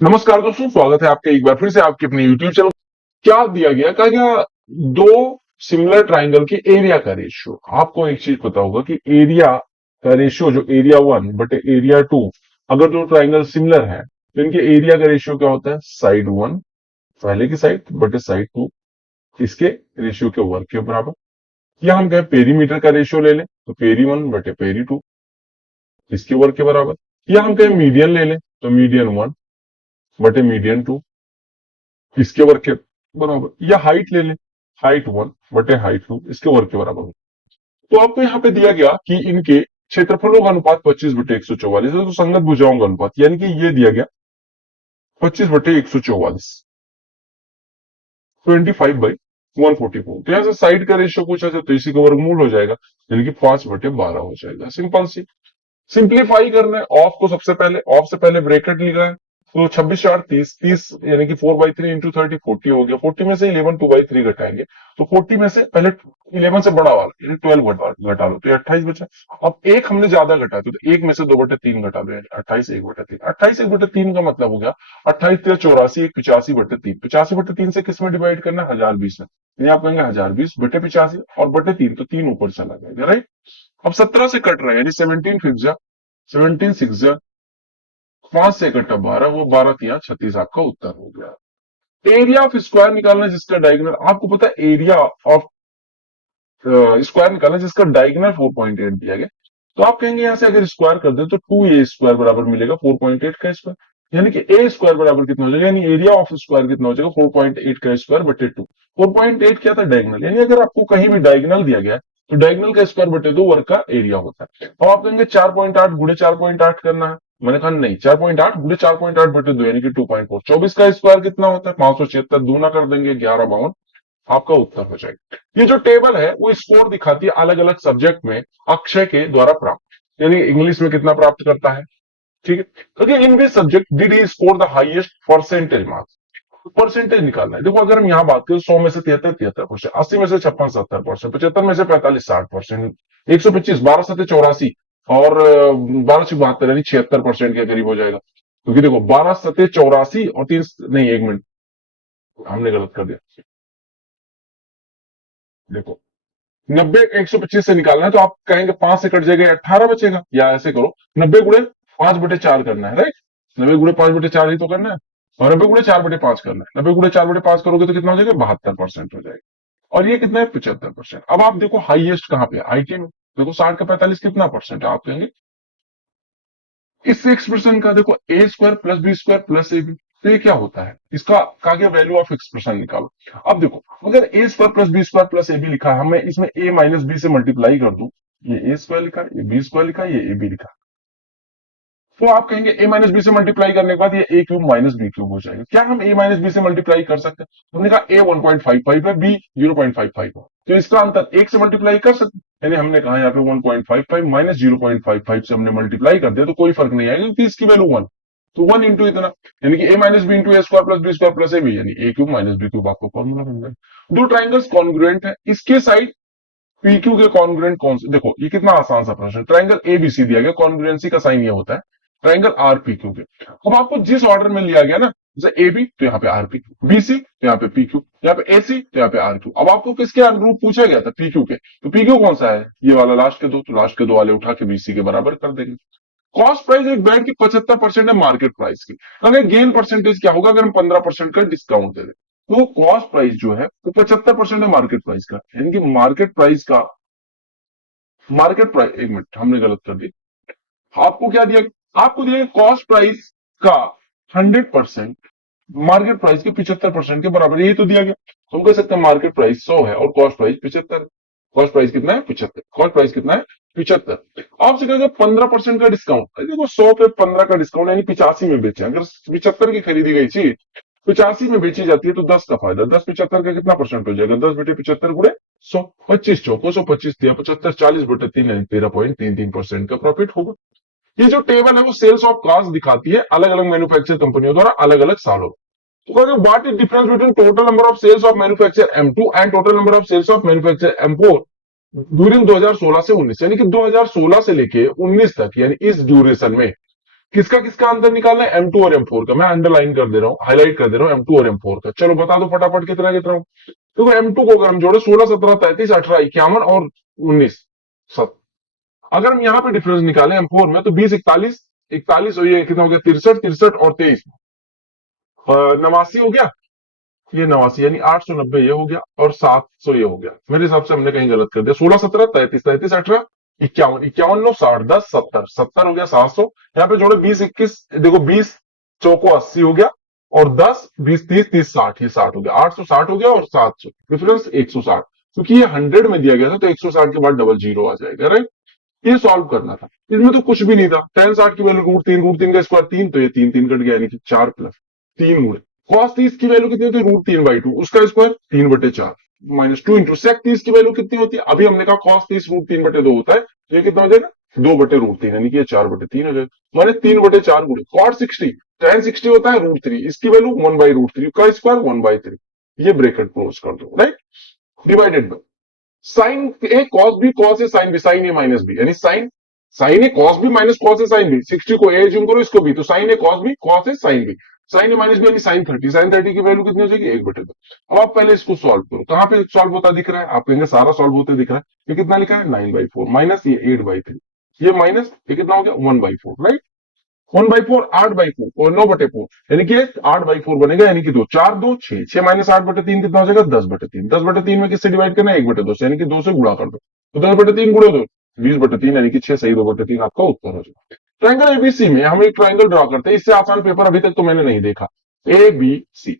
नमस्कार दोस्तों, स्वागत है आपका एक बार फिर से आपके अपने YouTube चैनल। क्या दिया गया, कहा गया दो सिमिलर ट्राइंगल के एरिया का रेशियो। आपको एक चीज पता होगा कि एरिया का रेशियो जो एरिया वन बटे एरिया टू, अगर दो ट्राइंगल सिमिलर है तो इनके एरिया का रेशियो क्या होता है? साइड वन पहले की साइड बटे साइड टू, इसके रेशियो के वर्ग के बराबर। या हम कहें पेरीमीटर का रेशियो ले लें तो पेरी वन बटे पेरी टू, इसके वर्ग के बराबर। या हम कहें मीडियन ले लें तो मीडियन वन बटे मीडियन टू, इसके वर्ग के बराबर। या हाइट ले लें, हाइट वन बटे हाइट टू, इसके वर्ग के बराबर हो। तो आपको यहाँ पे दिया गया कि इनके क्षेत्रफलों का अनुपात 25/144 है, तो संगत भुजाओं का अनुपात यानी कि ये दिया गया 25/144, 25/144। तो यहां से साइड का रेशियो पूछा जाए तो इसी का वर्गमूल हो जाएगा, यानी कि 5/12 हो जाएगा। सिंपल सी। सिंप्लीफाई करना है ऑफ को, सबसे पहले ऑफ से पहले ब्रैकेट लिखा है तो 26 4 30, 30 यानी कि 4/3 इंटू 30 40 हो गया। 40 में से 11 2/3 घटाएंगे तो 40 में से पहले 11 से बड़ा वाला यानी 12 घटा लो तो ये 28 बचा। अब एक हमने ज्यादा घटा तो एक में से 2/3 घटा लो यानी 28 1/3। 28 1/3 का मतलब हो गया 28 3 84, एक 85/3। 85/3 से किस में डिवाइड करना है? 1020 में, यानी आप कहेंगे 1020 बटे 85 और बटे 3, तो 3 ऊपर चला जाएगा, राइट। अब 17 से कट रहा है यानी 17 फिक्स जा, 17 सिक्स जा, 5 से कटा 12, वो 12 तिया 36 आपका उत्तर हो गया। एरिया ऑफ स्क्वायर निकालना जिसका डायगोनल, आपको पता है एरिया ऑफ स्क्वायर निकालना जिसका डायगोनल 4.8 दिया गया। तो आप कहेंगे यहां से अगर स्क्वायर कर दे तो 2a² बराबर मिलेगा 4.8 का स्क्वायर, यानी कि ए स्क्वायर बराबर कितना हो जाएगा, यानी एरिया ऑफ स्क्वायर कितना हो जाएगा 4.8 का स्क्वायर बटे 2। 4.8 क्या था? डायगोनल। यानी अगर आपको कहीं भी डायगोनल दिया गया है तो डायगोनल का स्क्वायर बटे 2 वर्ग का एरिया होता है। अब आप कहेंगे 4.8 गुणे 4.8 करना है, मैंने कहा नहीं, 4.8 गुणे 4.8 बटे 2 यानी कि 2.4। 24 का स्क्वायर कितना होता है? 576। दूना कर देंगे 1152, आपका उत्तर हो जाएगा। ये जो टेबल है वो स्कोर दिखाती है अलग अलग सब्जेक्ट में अक्षय के द्वारा प्राप्त, यानी इंग्लिश में कितना प्राप्त करता है, ठीक है। तो in this subject did he score the highest percentage marks. Percentage निकालना है। देखो अगर हम यहाँ बात करें 100 में से 73% 80 में से 56 70%, 75 में से 45 60%, 125 12 7 84 और 12 72 यानी 76% के करीब हो जाएगा। क्योंकि देखो 12 7 84 और 3 नहीं, एक मिनट, हमने गलत कर दिया। देखो 90 125 से निकालना है तो आप कहेंगे 5 से कट जाएगा 18 बचेगा, या ऐसे करो 90 गुणे 5/4 करना है, राइट। 90 गुणे 5/4 ही तो करना है, और 90 गुणे 4/5 करना है। 90 गुणे 4/5 करोगे तो कितना हो जाएगा? 72% हो जाएगा। और ये कितना है? 75%। अब आप देखो हाईएस्ट कहां पे है? आईटी में। देखो 60 का 45 कितना परसेंट है? आप कहेंगे इस 6% का। देखो a² + b² + ab, तो ये क्या होता है? इसका कहा गया वैल्यू ऑफ एक्सप्रेशन निकालो। अब देखो अगर a² + b² + ab लिखा है, मैं इसमें a - b से मल्टीप्लाई कर दूं, ये a² लिखा है, ये b² लिखा है, ये ab लिखा है, तो आप कहेंगे a - b से मल्टीप्लाई करने के बाद ये a³ - b³ हो जाएगा। क्या हम a - b से मल्टीप्लाई कर सकते हैं? हमने कहा a 1.55 है, b 0.55 है, तो इसका अंतर 1 से मल्टीप्लाई कर सकते हैं। यानी हमने कहा यहाँ पे 1.55 - 0.55 से हमने मल्टीप्लाई कर दिया तो कोई फर्क नहीं आएगा क्योंकि इसकी वैल्यू 1, तो 1 इंटू इतना, यानी कि a - b into a² + b² + ab, यानी a³ - b³ आपको फॉर्मूला बन जाएगा। दो ट्राइंगल्स कॉन्ग्रुएंट है, इसके साइड PQ के कॉन्ग्रुएंट कौन से? देखो ये कितना आसान सा प्रश्न। ट्राइंगल ABC दिया गया, कॉन्ग्रुएंसी का साइन ये होता है ट्राइंगल RPQ के। अब आपको जिस ऑर्डर में लिया गया ना, जैसे AB तो यहाँ पे RP, BC तो यहाँ पे PQ, यहाँ पे AC तो यहाँ पे RQ। अब आपको किसके अनुरूप पूछा गया था? PQ के, तो PQ कौन सा है? ये वाला लास्ट के दो, तो लास्ट के दो वाले उठा के BC के बराबर कर देंगे। कॉस्ट प्राइस एक बैंड की 75% है मार्केट प्राइस की, अगर गेन परसेंटेज क्या होगा अगर हम 15% का डिस्काउंट दे दें? तो कॉस्ट प्राइस जो है वो 75% है मार्केट प्राइस का, यानी कि मार्केट प्राइस का, मार्केट प्राइस, एक मिनट हमने गलत कर दी। आपको क्या दिया? आपको दिया कॉस्ट प्राइस का 100% मार्केट प्राइस के 75% के बराबर, यही तो दिया गया। तो हम कह सकते हैं मार्केट प्राइस 100 है और कॉस्ट प्राइस 75 है। कॉस्ट प्राइस कितना है? 75। कॉस्ट प्राइस कितना है? 75। आपसे कहेगा 15% का डिस्काउंट, देखो 100 पे 15 का डिस्काउंट यानी 85 में बेचे। अगर 75 की खरीदी गई चीज 85 में बेची जाती है तो 10 का फायदा, 10 75 का कितना परसेंट हो जाएगा? 10 बटे 75 गुणे 100, 25 चौको 125 दिया 75, 40/3 यानी 13.33% का प्रॉफिट होगा। ये जो टेबल है वो सेल्स ऑफ कार्स दिखाती है अलग अलग मैन्युफैक्चर कंपनियों द्वारा अलग अलग सालों। तो what is difference between total number of sales of manufacture M2 and total number of sales of manufacture M4 during 2016 से 19, यानी कि 2016 से लेके 19 तक, यानी इस ड्यूरेशन में किसका किसका अंतर निकालना है, M2 और M4 का। मैं अंडरलाइन कर दे रहा हूं, हाईलाइट कर दे रहा हूं M2 और M4 का। चलो बता दो फटाफट कितना कितना हो। देखो M2 को अगर हम जोड़े 16 17 33 18 51 और 19 7, अगर हम यहाँ पे डिफरेंस निकालें M4 में तो 20 41 41 और ये कितना हो गया 63 63 और 23 89 हो गया। ये 89 यानी 890 ये हो गया और 700 ये हो गया। मेरे हिसाब से हमने कहीं गलत कर दिया। 16 17 33 33 18 51 51 9 60 10 70 70 हो गया 700। यहाँ पे जोड़े 20 21 देखो 20 चौको 80 हो गया और 10 20 30 30 60 ये 60 हो गया। 860 हो गया और 700 डिफरेंस 160, क्योंकि ये 100 में दिया गया था तो 160 के बाद डबल जीरो आ जाएगा, राइट। ये सॉल्व करना था, इसमें तो कुछ भी नहीं था। tan 60 की वैल्यू रूट तीन का स्क्वायर 3, तो ये 3 3 कट गया यानी कि 4 प्लस 3 गुणे cos 30 की वैल्यू कितनी होती है, √3/2 उसका स्क्वायर 3/4 माइनस 2 इंटू sec 30 की वैल्यू कितनी होती है, अभी हमने कहा cos 30 √3/2 होता है, तो ये कितना हो जाएगा 2/√3 यानी कि ये 4/3 हो जाएगा। माने 3/4 गुणे cot 60 tan 60 होता है √3, इसकी वैल्यू 1/√3 का स्क्वायर 1/3, ये ब्रैकेट क्लोज कर दो, right. Divided by sine A cos B cos A sine B sine A minus B यानी sine sine A cos B minus cos A sine B. 60 को assume करो इसको B, तो sine A cos B cos A sine B sine A minus B यानी sine 30 की value कितनी हो जाएगी 1/2। अब आप पहले इसको सॉल्व करो, कहां पे सॉल्व होता दिख रहा है, आप कहेंगे सारा सॉल्व होते दिख रहा है। ये कितना लिखा है 9/4 माइनस ये 8/3, ये माइनस ये कितना हो गया 1/4, राइट। 1/4 8/4 और 9/4 यानी कि 8/4 बनेगा, यानी कि 2 4 2 6 6 माइनस 8/3 कितना हो जाएगा 10/3। 10/3 में किससे डिवाइड करना है 1/2 से, यानी कि 2 से गुणा कर दो, तो 10/3 गुणे 2 20/3 यानी कि 6 सही 2/3 आपका उत्तर हो जाएगा। ट्राइंगल एबीसी में हम एक ट्राइंगल ड्रॉ करते हैं, इससे आसान पेपर अभी तक तो मैंने नहीं देखा। A B C,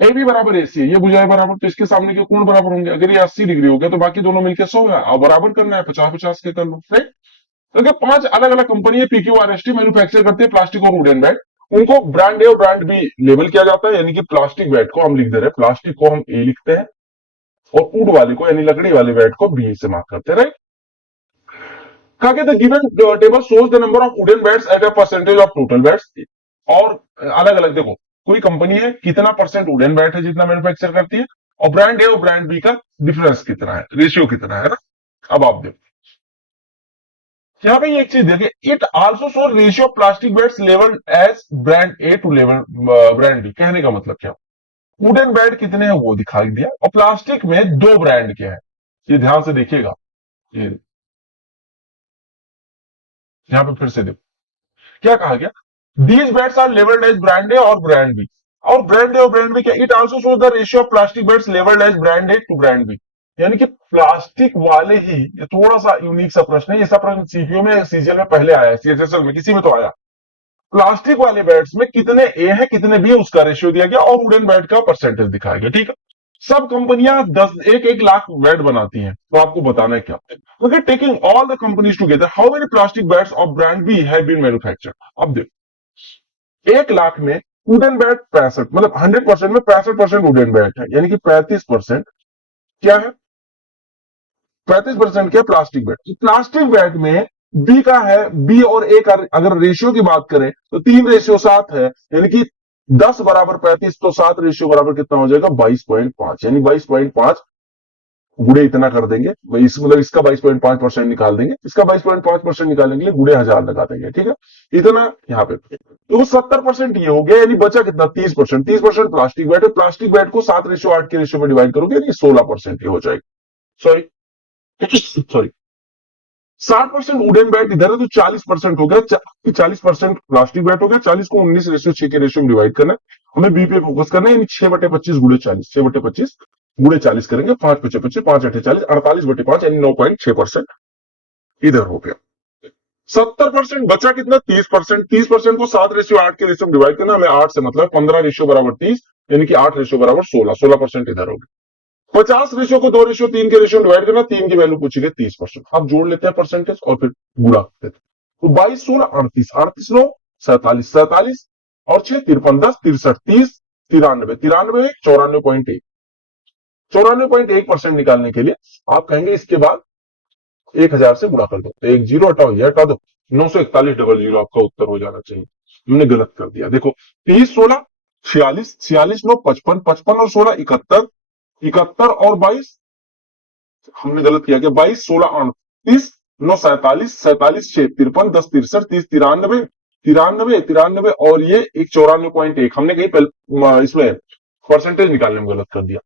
A B बराबर ए सी है, ये भुजाएं बराबर, तो इसके सामने के कोण बराबर होंगे। अगर ये 80 डिग्री हो गया तो बाकी दोनों मिलकर 100 है, और बराबर करना है 50 50 के कर लो, राइट। क्योंकि 5 अलग अलग कंपनी पीक्यूआरएसटी मैन्युफैक्चर करती है प्लास्टिक और वुडन बैट, उनको ब्रांड ए और ब्रांड बी लेबल किया जाता है। यानी कि प्लास्टिक बैट को हम लिख दे रहे हैं, प्लास्टिक को हम ए लिखते हैं और वुड वाले को यानी लकड़ी वाले बैट को बी से मार्क करते हैं, राइट। कहा गया the given table shows the number of wooden bats at a percentage of total bats. और अलग अलग देखो, कोई कंपनी है कितना परसेंट वुडन बैट है जितना मैन्युफैक्चर करती है, और ब्रांड ए और ब्रांड बी का डिफरेंस कितना है, रेशियो कितना है ना। अब आप देखो यहां पे एक चीज देखिए, it also show ratio plastic bats level as brand A to level brand B. कहने का मतलब क्या, वुडन बैट कितने हैं वो दिखाई दिया, और प्लास्टिक में 2 ब्रांड के हैं, ये ध्यान से देखिएगा। ये यहां पे फिर से देखो क्या कहा गया, these bats are levelled as brand A और ब्रांड बी। और ब्रांड ए और ब्रांड बी क्या, it also show the ratio of plastic bats levelled as brand A to brand B. यानी कि प्लास्टिक वाले ही, ये थोड़ा सा यूनिक सा प्रश्न है, ये सब प्रश्न सीपीओ में सीजीएल में पहले आया है, सीएचएसएल में किसी में तो आया। प्लास्टिक वाले बैट्स में कितने ए है कितने बी है उसका रेशियो दिया गया, और वुडन बैट का परसेंटेज दिखाया गया, ठीक है। सब कंपनियां 1 लाख बैट बनाती हैं, तो आपको बताना है क्या, okay, taking all the companies together how many plastic bats of brand B have been manufactured. अब देखो 1 लाख में वुडन बैट 65, मतलब 100% में 65% वुडन बैट है, यानी कि 35% क्या है, 35% क्या प्लास्टिक बैट। प्लास्टिक बैट में बी का है, बी और ए का अगर रेशियो की बात करें तो 3:7 है, यानी कि 10 बराबर 35, तो 7 रेशियो बराबर कितना हो जाएगा 22.5, यानी 22.5 गुड़े इतना कर देंगे, इस मतलब इसका 22.5% निकाल देंगे, इसका 22.5% निकालने के लिए गुड़े 1000 लगा देंगे, ठीक है। इतना यहाँ पे तो 70% ये हो गया, यानी बचा कितना 30%। 30% प्लास्टिक बैट है, प्लास्टिक बैट को 7:8 के रेशियो में डिवाइड करोगे यानी 16% ये हो जाएगा, सॉरी सॉरी 60% वुडन बैट इधर है, तो 40% हो गया, 40% प्लास्टिक बैट हो गया, 40 को 19:6 के रेशियो में डिवाइड करना है, हमें बी पे फोकस करना है, यानी 6/25 गुड़े 40, 6/25 गुड़े 40 करेंगे, 5×5 = 5×8 = 40, 48/5 यानी 9.6% इधर हो गया। 70% बचा कितना 30%, 30% को 7:8 के रेशियो में डिवाइड करना, हमें 8 से मतलब 15 रेशियो बराबर 30, यानी कि 8 रेशियो बराबर 16, 16% इधर हो गया। 50 रेशियो को 2:3 के रेशियो में डिवाइड करना, 3 की वैल्यू पूछी गई 30%। अब जोड़ लेते हैं परसेंटेज और फिर गुणा करते हैं, तो 22 16 38, 38 9 47, 47 और 6 53 10 63 30 93 93 94.1, 94.1% निकालने के लिए आप कहेंगे इसके बाद 1000 से गुणा कर दो, तो एक जीरो हटाओ, ये हटा दो, 941 आपका उत्तर हो जाना चाहिए। हमने गलत कर दिया, देखो 30 16 46 46 9 55 55 और 16 71 71 और 22 हमने गलत किया गया, 22 16 38 9 47 47 6 53 10 63 30 93 93 93 और ये एक 94.1, हमने कहीं इसमें परसेंटेज निकालने में गलत कर दिया।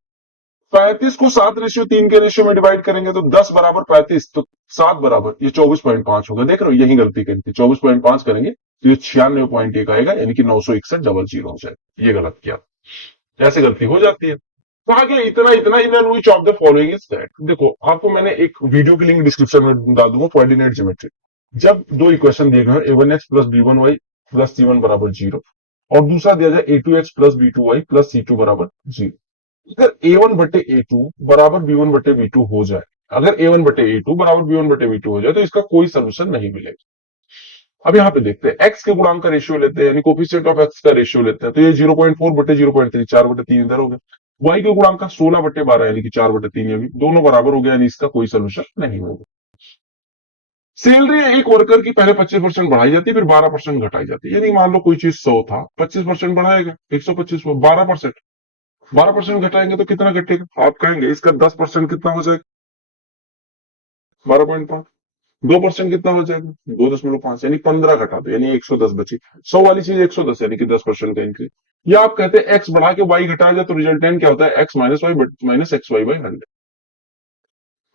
35 को 7:3 के रेशियो में डिवाइड करेंगे तो 10 बराबर 35, तो 7 बराबर ये 24.5 होगा। देख रहे हो, यही गलती करी थी। 24.5 करेंगे तो ये 96.1 आएगा, यानी कि 961 हो जाएगा। ये गलत किया, ऐसे गलती हो जाती है। तो आगे इतना इतना in which of the following is that. देखो, आपको मैंने एक वीडियो की लिंक डिस्क्रिप्शन में डाल दूंगा, कोऑर्डिनेट ज्योमेट्री। जब दो इक्वेशन दिए गए, a1x plus b1y plus c1 बराबर 0, और दूसरा दिया जाए a2x plus b2y plus c2 बराबर 0। अगर a1 बटे a2 बराबर b1 बटे b2 हो जाए, अगर a1 बटे a2 बराबर b1 बटे b2 हो जाए, तो इसका कोई सोल्यूशन नहीं मिलेगा। अब यहाँ पे देखते हैं, x के गुणांक का रेशियो लेते हैं, यानी कोफिशिएंट ऑफ x का रेशियो लेते हैं, तो ये 0.4 बटे 0.3, 4/3 इधर हो गया। y के गुणांक का 16/12, यानी कि 4/3, ये भी दोनों बराबर हो गया, यानी इसका कोई सोल्यूशन नहीं होगा। सैलरी एक वर्कर की पहले 25% बढ़ाई जाती है, फिर 12% घटाई जाती है। यानी मान लो कोई चीज 100 था, 25% बढ़ाएगा 125 में, 12%, 12% घटाएंगे तो कितना घटेगा? आप कहेंगे इसका 10% कितना हो जाएगा? 12.5। 2% कितना हो जाएगा? 2.5, यानी 15 घटा दो, यानी 110 बची। 100 वाली चीज 110, यानी कि 10% का इंक्रीज। या आप कहते हैं एक्स बढ़ा के वाई घटाया जाए, तो रिजल्टेंट क्या होता है? X minus y minus x y by 100।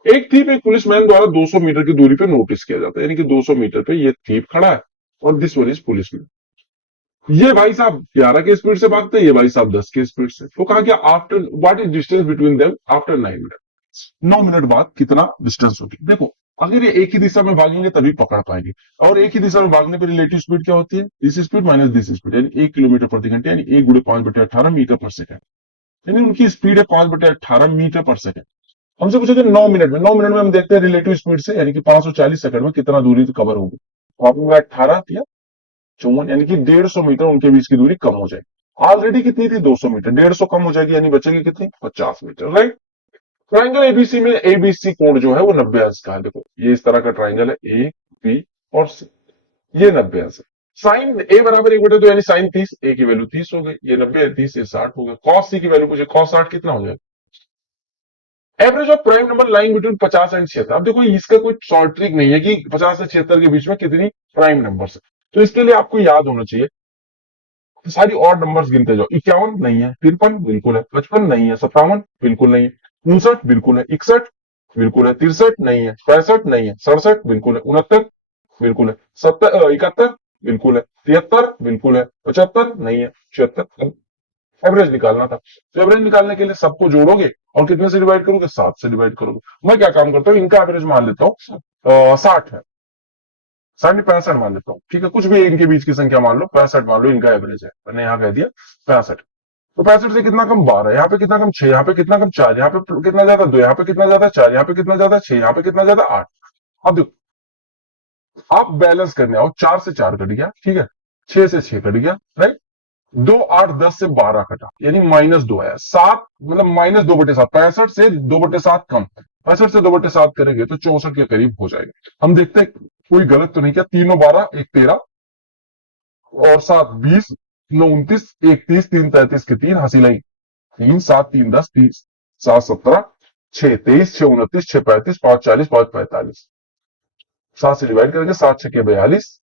एक थीप एक पुलिसमैन द्वारा 200 मीटर की दूरी पे नोटिस किया जाता है, यानी कि 200 मीटर पे ये थीप खड़ा है, और दिस वन इज पुलिसमैन। ये भाई साहब 11 के स्पीड से भागते हैं, ये भाई साहब 10 के स्पीड से। तो कहा गया after what is distance between them after 9 minute. 9 minute बाद कितना डिस्टेंस होगी? देखो, अगर ये एक ही दिशा में भागेंगे तभी पकड़ पाएंगे, और एक ही दिशा में भागने पर रिलेटिव स्पीड क्या होती है? This speed minus this speed, यानी 1 किलोमीटर प्रति घंटे, यानी 1 × 5/18 मीटर पर सेकंड। यानी उनकी स्पीड है 5/18 मीटर पर सेकंड। हमसे पूछे 9 मिनट में, 9 मिनट में हम देखते हैं रिलेटिव स्पीड से, यानी कि 540 सेकंड में कितना दूरी कवर होगी। तो आपने 18 या 54, यानी कि 150 मीटर उनके बीच की दूरी कम हो जाएगी। ऑलरेडी कितनी थी? 200 मीटर, 150 कम हो जाएगी, यानी बचेगी कितनी? 50 मीटर, राइट। ट्राइंगल एबीसी में एबीसी कोण जो है वो 90 अंश का है। देखो, ये इस तरह का ट्राइंगल है, ए बी और सी, ये 90 अंश है। साइन ए बराबर 1/2, यानी साइन 30, ए की वैल्यू 30 हो गई, ये 90 है, 30 ये 60 हो गया। कॉस सी की वैल्यू पूछे, कॉस 60 कितना हो जाएगा? Average of prime number line between 50 and 76। अब देखो, इसका कोई शॉर्ट ट्रिक नहीं है कि 50 से 76 के बीच में कितनी प्राइम नंबर्स है। तो इसके लिए आपको याद होना चाहिए, सारी और नंबर्स गिनते जाओ। 51 नहीं है, 53 बिल्कुल है, 55 नहीं है, 57 बिल्कुल नहीं है, 59 बिल्कुल है, 61 बिल्कुल है, 63 नहीं है, 65 नहीं है, 67 बिल्कुल है, 69 बिल्कुल है, 71 बिल्कुल है, 73 बिल्कुल है, 75 नहीं है, 76। एवरेज निकालना था, तो एवरेज निकालने के लिए सबको जोड़ोगे और कितने से डिवाइड करोगे? 7 से डिवाइड करोगे। मैं क्या काम करता हूँ, इनका एवरेज मान लेता हूँ 60 है, 65 मान लेता हूँ, ठीक है। कुछ भी इनके बीच की संख्या मान लो, 65 मान लो इनका एवरेज है, मैंने यहाँ कह दिया 65। तो 65 से कितना कम? 12, यहाँ पे कितना कम? 6, यहाँ पे कितना कम? 4, यहाँ पे कितना ज्यादा? 2, यहाँ पे कितना ज्यादा? 4, यहाँ पे कितना ज्यादा? 6, यहाँ पे कितना ज्यादा? 8। अब देखो, आप बैलेंस करने आओ, 4 से 4 कट गया, ठीक है, 6 से 6 कट गया, राइट। 2, 8, 10 से 12 कटा, यानी -2 आया। 7 मतलब -2/7, 65 से 2/7 कम, 65 से 2/7 करेंगे तो 64 के करीब हो जाएगा। हम देखते हैं कोई गलत तो नहीं किया। 3 12, 1 13 और 7 20, 9 29, 1 30, 3 33 के 3 हंसी लाई, 3 7 3 10, 30 7 17, 6 23, 6 29, 6 35, 5 40, 5 45। 7 से डिवाइड करेंगे, 7 6 42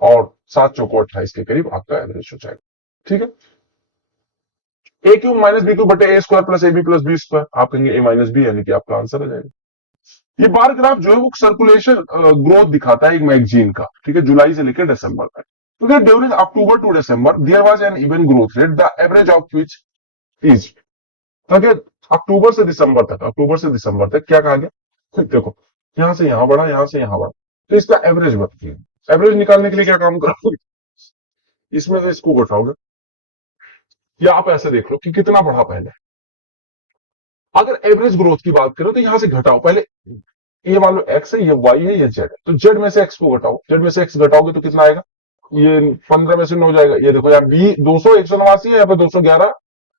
और 7 चौको 28 के करीब आपका एवरेज हो जाएगा, ठीक है। A cube minus B cube बटे A square plus A B plus B square, आप कहेंगे ए माइनस बी, यानी कि आपका आंसर आ जाएगा। ये बार ग्राफ जो है वो सर्कुलेशन ग्रोथ दिखाता है एक मैगजीन का, ठीक है, जुलाई से लेकर दिसंबर तक। तो during October to December there was an even growth rate, the average of which is. अक्टूबर से दिसंबर तक, अक्टूबर से दिसंबर तक क्या कहा गया? देखो, यहां से यहां बढ़ा, यहां से यहां बढ़ा, तो इसका एवरेज बताइए। एवरेज निकालने के लिए क्या काम करोगे? इसमें से इसको घटाओगे, या आप ऐसे देख लो कि कितना बढ़ा पहले। अगर एवरेज ग्रोथ की बात करो तो यहां से घटाओ पहले, ये मान लो एक्स है, ये वाई है, ये जेड है, तो जेड में से एक्स को घटाओ, जेड में से एक्स घटाओगे तो कितना आएगा? ये 15 में से 9 जाएगा। ये देखो यार, बी 200 189 है, यहाँ पे 211।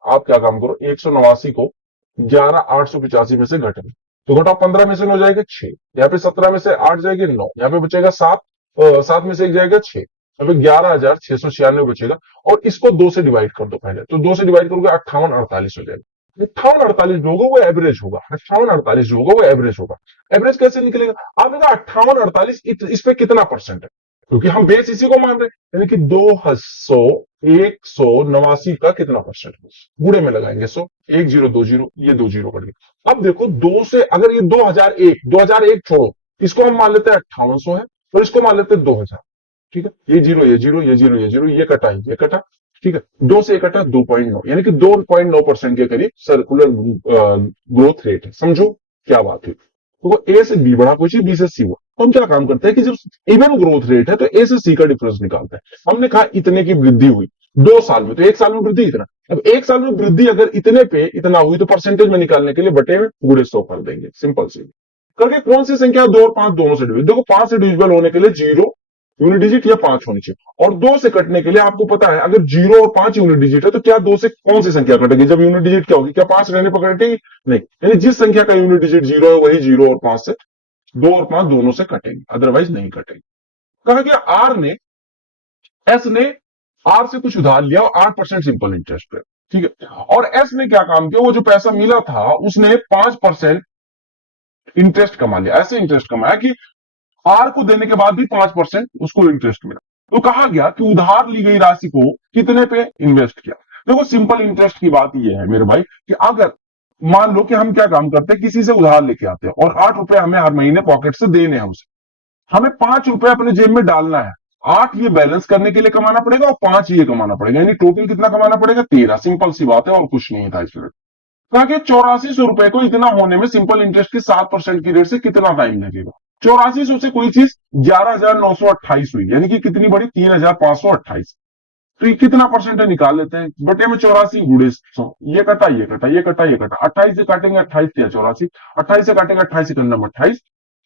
आप क्या काम करो, 189 को 11 885 में से घटे, तो घटाओ, 15 में से 9 जाएगा 6, यहाँ पे 17 में से 8 जाएगी 9, यहाँ पे बचेगा 7, 7 में से 1 जाएगा 6, यहाँ पे 11,696 बचेगा। और इसको 2 से डिवाइड कर दो पहले, तो 2 से डिवाइड करोगे 58 48 हो जाएगा। 58 48 जो होगा वो एवरेज होगा, 58 48 जो होगा वो एवरेज होगा। एवरेज कैसे निकलेगा? आपने कहा 58 48, इस पे कितना परसेंट है? क्योंकि हम बेस इसी को मान रहे हैं, यानी कि 189 का कितना परसेंट, बूढ़े में लगाएंगे 100, 1020, ये 20 कर दिया। अब देखो 2 से अगर ये 2001 छोड़ो, इसको हम मान लेते हैं 5800 है, और इसको मान लेते हैं 2000। ठीक है, ये जीरो, ये जीरो, ये जीरो, ये जीरो, ये कटा। ठीक है, 2 से 1 कटा 2.9, यानी कि 2.9% के करीब सर्कुलर ग्रोथ रेट है। समझो क्या बात है। तो ए से बी बढ़ा, पूछिए बी से सी हुआ। तो हम क्या काम करते हैं कि जब इवन ग्रोथ रेट है तो ए से सी का डिफरेंस निकालते हैं। हमने कहा इतने की वृद्धि हुई 2 साल में, तो 1 साल में वृद्धि इतना। अब 1 साल में वृद्धि अगर इतने पे इतना हुई तो परसेंटेज में निकालने के लिए बटे में पूरे 100 कर देंगे, सिंपल सी करके। कौन सी संख्या 2 और 5 दोनों से डिविजिबल, देखो 5 से डिविजिबल होने के लिए 0 यूनिट डिजिट या 5 होनी चाहिए, और 2 से कटने के लिए आपको पता है अगर 0 और 5 यूनिट डिजिट है तो क्या 2 से कौन सी संख्या कटेगी, जब यूनिट डिजिट क्या होगी, क्या 5 रहने पर कटेगी, नहीं। यानी जिस संख्या का यूनिट डिजिट 0 है वही 0 और 5 से, 2 और 5 दोनों से कटेंगे, अदरवाइज नहीं कटेंगे। कहा गया एस ने आर से कुछ उधार लिया और 8% सिंपल इंटरेस्ट पे। ठीक है, और एस ने क्या काम किया, वो जो पैसा मिला था उसने 5% इंटरेस्ट कमा लिया। ऐसे इंटरेस्ट कमाया कि आर को देने के बाद भी 5% उसको इंटरेस्ट मिला। तो कहा गया कि उधार ली गई राशि को कितने पे इन्वेस्ट किया। देखो सिंपल इंटरेस्ट की बात यह है मेरे भाई कि अगर मान लो कि हम क्या काम करते हैं, किसी से उधार लेके आते हैं और 8 रुपए हमें हर महीने पॉकेट से देने हैं उसे, हमें 5 रुपए अपने जेब में डालना है। 8 ये बैलेंस करने के लिए कमाना पड़ेगा और 5 ये कमाना पड़ेगा, यानी टोटल कितना कमाना पड़ेगा, 13। सिंपल सी बात है और कुछ नहीं था इसमें। कहा कि 8400 रुपए को इतना होने में सिंपल इंटरेस्ट की 7% की रेट से कितना टाइम लगेगा। 8400 से कोई चीज 11,928 हुई, यानी कि कितनी बड़ी, 3,528। तो ये कितना परसेंट है निकाल लेते हैं, बटे में 84 गुड़े 100, ये कटा, ये कटा, ये कटा, ये कटा, 28 से काटेंगे 28 या 84, 28 से काटेंगे 28 से करना 28,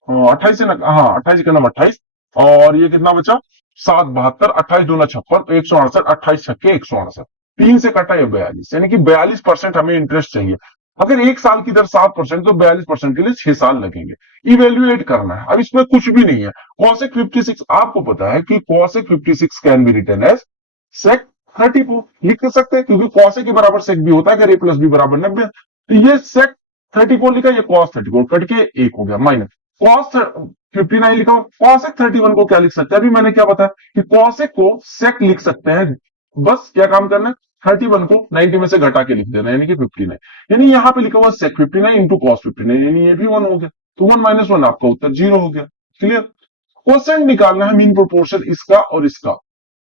28 से हाँ 28 करना 28, और ये कितना बचा 772, 28 दूना 56, तो 168, 28 छक्के 168, 3 से कटा ये 42, यानी कि 42% हमें इंटरेस्ट चाहिए। अगर 1 साल की दर 7%, तो 42% के लिए 6 साल लगेंगे। इवेल्युएट करना है, अब इसमें कुछ भी नहीं है। cosec 56 आपको पता है कि cosec 56 can be written as sec 34, लिख सकते हैं क्योंकि cosec के बराबर sec भी होता है अगर a प्लस बी बराबर 90। तो ये sec 34 लिखा, ये cos 34 कट के 1 हो गया, माइनस cos 59 लिखा। cosec 31 को क्या लिख सकते हैं, अभी मैंने क्या बताया कि cosec को sec लिख सकते हैं। बस क्या काम करना है, 31 को 90 में से घटा के लिख देना, यानी कि 59, यानी यहां पे लिखा हुआ sec 59 इंटू cos 59, यानी ये भी 1 हो गया। तो 1 माइनस 1 आपका उत्तर 0 हो गया। क्लियर। क्वेश्चन निकालना है मीन प्रोपोर्शन इसका और इसका,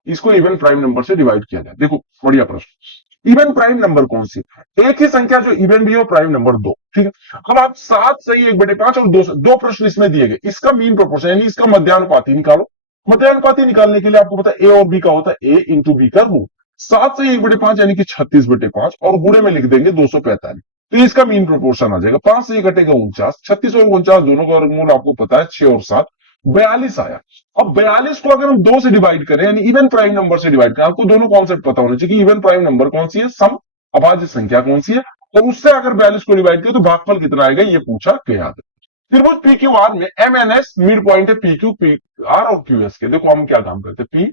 इसको इवन प्राइम नंबर से डिवाइड किया जाए। देखो बढ़िया प्रश्न। इवन प्राइम नंबर कौन सी, एक ही संख्या जो इवन भी है प्राइम नंबर 2। ठीक है, अब आप 7 सही 1/5 और 2 प्रश्न इसमें दिए गए, इसका मीन प्रोपोर्शन यानी इसका मध्यानुपाती निकालो। मध्यानुपाती निकालने के लिए आपको पता है ए और बी का होता है ए इंटू बी का रूट। 7 से 1/5 यानी कि 36/5, और गुणे में लिख देंगे 245, तो इसका मीन प्रोपोर्शन आ जाएगा। 5 से ये कटेगा 49, 36 और 49 दोनों का वर्गमूल आपको पता है 6 और 7, 42 आया। अब 42 को अगर हम 2 से डिवाइड करें यानी इवन प्राइम नंबर से डिवाइड करें, आपको दोनों कॉन्सेप्ट पता होने चाहिए कि इवन प्राइम नंबर कौन सी है, सम अभाज्य संख्या कौन सी है, और उससे अगर 42 को डिवाइड करें तो भागफल कितना आएगा, ये पूछा गया था। फिर वो पी क्यू आर में M N S mid point है पी क्यू पी आर और क्यू एस के। देखो हम क्या काम करते हैं, पी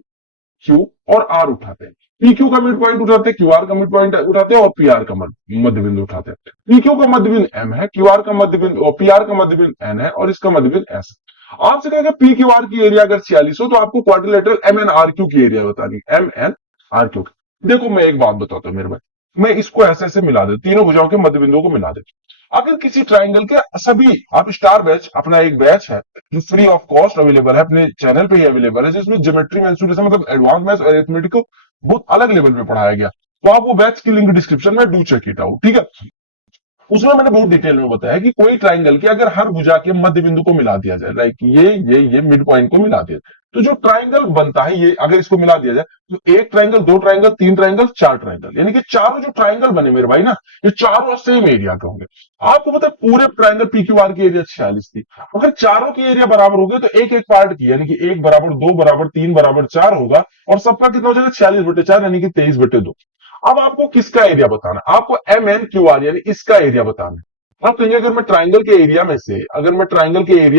क्यू और आर उठाते हैं, पी क्यू का मिड पॉइंट उठाते हैं, क्यू आर का मिड पॉइंट उठाते हैं और पी आर का मध्य बिंदु उठाते हैं। पी क्यू का मध्य बिंदु एम है, क्यू आर का मध्य बिंदु और पी आर का मध्य बिंदु एन है, और इसका मध्य बिंदु एस है। आपसे कहेगा पी क्यू आर की एरिया अगर 46 हो तो आपको quadrilateral M N R Q की एरिया बतानी, एम एन आर क्यू। देखो मैं एक बात बताता हूं मेरे भाई, मैं इसको ऐसे ऐसे मिला देता, तीनों भुजाओं के मध्य बिंदुओं को मिला देता। अगर किसी ट्राइंगल के सभी, आप स्टार बैच अपना एक बैच है जो फ्री ऑफ कॉस्ट अवेलेबल है, अपने चैनल पे ही अवेलेबल है, जिसमें ज्योमेट्री मेंसुरेशन मतलब एडवांस मैथ्स और अरिथमेटिक को बहुत अलग लेवल पे पढ़ाया गया। तो आप वो बैच की लिंक डिस्क्रिप्शन में डू चेक इट आउट। ठीक है, उसमें मैंने बहुत डिटेल में बताया कि कोई ट्राइंगल के अगर हर भुजा के मध्य बिंदु को मिला दिया जाए, लाइक ये मिड पॉइंट को मिला दिया, तो जो ट्राइंगल बनता है ये अगर इसको मिला दिया जाए तो 1 ट्राइंगल, 2 ट्राइंगल, 3 ट्राइंगल, 4 ट्राइंगल, यानी कि चारों जो ट्राइंगल बने मेरे भाई ना, ये चारों सेम एरिया के होंगे। आपको पता है पूरे ट्राइंगल पीक्यूआर की एरिया 46 थी, अगर चारों की एरिया बराबर हो गए तो एक एक पार्ट की, यानी कि 1 बराबर 2 बराबर 3 बराबर 4 होगा, और सबका कितना हो जाएगा 46/4, यानी कि 23/2। अब आपको किसका एरिया बताना है, आपको एम एन क्यू आर यानी इसका एरिया बताना है। आप कहेंगे अगर मैं ट्राइंगल के एरिया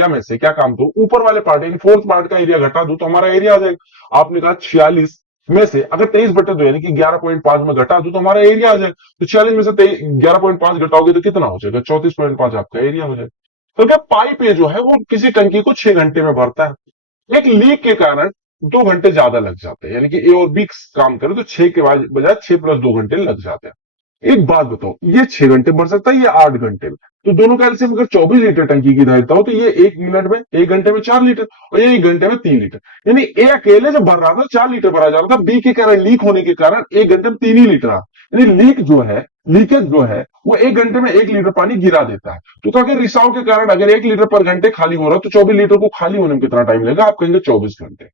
में से, क्या काम करूं, ऊपर वाले पार्ट यानी फोर्थ पार्ट का एरिया घटा दूं तो हमारा एरिया आ जाएगा। आपने कहा 46 में से अगर 23/2 यानी कि 11.5 में घटा दूं तो हमारा एरिया आ जाएगा। तो 46 में से 11.5 घटाओगे तो कितना हो जाएगा, 34.5 आपका एरिया हो जाएगा। तो क्या पाइप जो है वो किसी टंकी को 6 घंटे में भरता है। एक लीक के कारण 2 घंटे ज्यादा लग जाते हैं, यानी कि ए और बी काम करे तो 6 के बजाय 6 + 2 घंटे लग जाते हैं। एक बात बताओ, ये 6 घंटे भर सकता है, ये 8 घंटे में, तो दोनों का एलसीएम अगर 24 लीटर टंकी की धारिता हो तो ये 1 मिनट में 1 घंटे में 4 लीटर, और ये 1 घंटे में 3 लीटर। यानी ए अकेले जब भर रहा था 4 लीटर भरा जा रहा था, बी के कारण लीक होने के कारण 1 घंटे में 3 ही लीटर आ, यानी लीकेज जो है वो 1 घंटे में 1 लीटर पानी गिरा देता है। तो अगर रिसाव के कारण अगर 1 लीटर पर घंटे खाली हो रहा है तो 24 लीटर को खाली होने में कितना टाइम लगेगा? आप कहेंगे 24 घंटे।